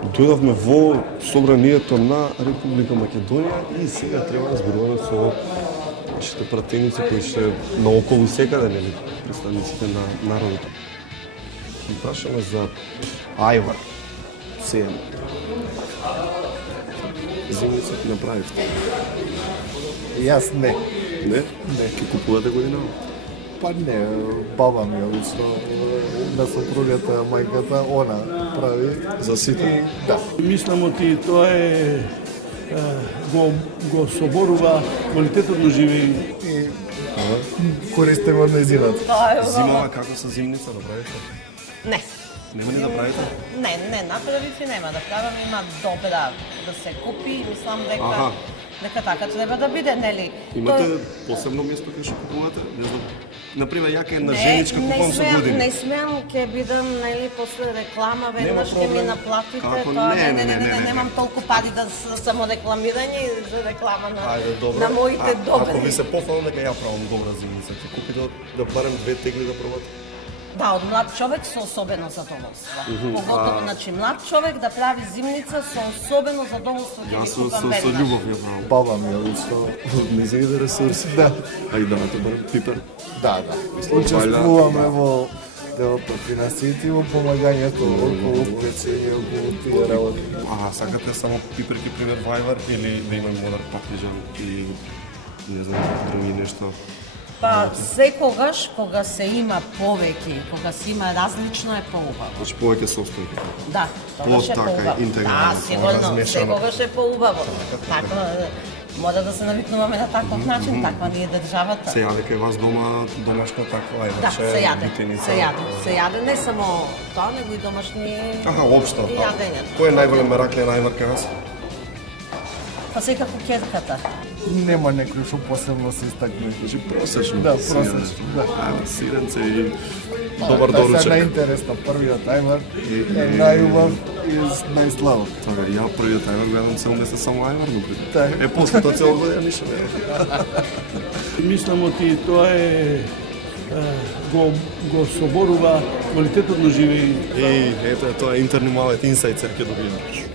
Дојдовме во собранието на Република Македонија и сега треба да зборуваме со нашите пратеници кои се наоколу секаде, нели, представниците на народот. Ги прашаме за ајвар. Сејам. Зимница ќе направивте? Јас не. Не? Не. Ке купувате годинава? Па не, баба ми обично на сопругата, мајката, она прави. За сите? И, да. Мислам оти тоа е го соборува квалитетот на живење. И користиме од незината. Зимава како со зимница направите? Не. Нема ни да правите? Не, направив и нема да правам, има добра да се купи, мислам дека така треба да биде, нели? Имате посебно место кај што купувате? Не знам. Например, ја кај една женичка купувам со години. Не смеам, ќе бидам, нели, после реклама, веднаш ќе ми наплатите, Како? тоа Не. немам толку пари да само рекламирање и за реклама Ајде, добро. на моите добри. Ако ви се пофалам дека ја правам добра зимница, ќе купите да барем 2 тегли да пробате. Да, од млад човек со особено задоволство. Поготово, значи, млад човек да прави зимница со особено задоволство ќе Јас ги со купам веднаш. љубов ја правам. Баба ми обично. Од незините ресурси. Да. Ајде давате барем пипер. Да. Учествуваме во делот од финансиите и во помагањето околу печење, околу тие работи. Сакате само пиперки пример вајвар или да имаме модар паптижан и не знам, други нешто? Па, секогаш, кога се има повеќе, кога се има различно е поубаво. Значи повеќе состојки. Да, тогаш е Така, поубаво. интегрално, Да, сигурно, размешано. секогаш е поубаво. Така, мора да се навикнуваме на таков начин, таква ни е државата. Се јаде кај вас дома домашна таква Да, ајварче, се јаде, не само тоа, него и домашни Општо. и јадења. Кој е најголем раклен ајвар кај вас? Па секако керката. Нема некој што посебно се истакне. Значи просечно. Да, просечно. Да. Сиренце и добар Да се доручек. најинтересно, првиот ајвар е најубав и најслабок. Така, ја првиот ајвар гледам цел месец само ајвар, но Така. после тоа цел година ништо не е. Мислам оти тоа е го соборува квалитетот на живење. И ето е тоа интерни малет инсайт ќе добиеш.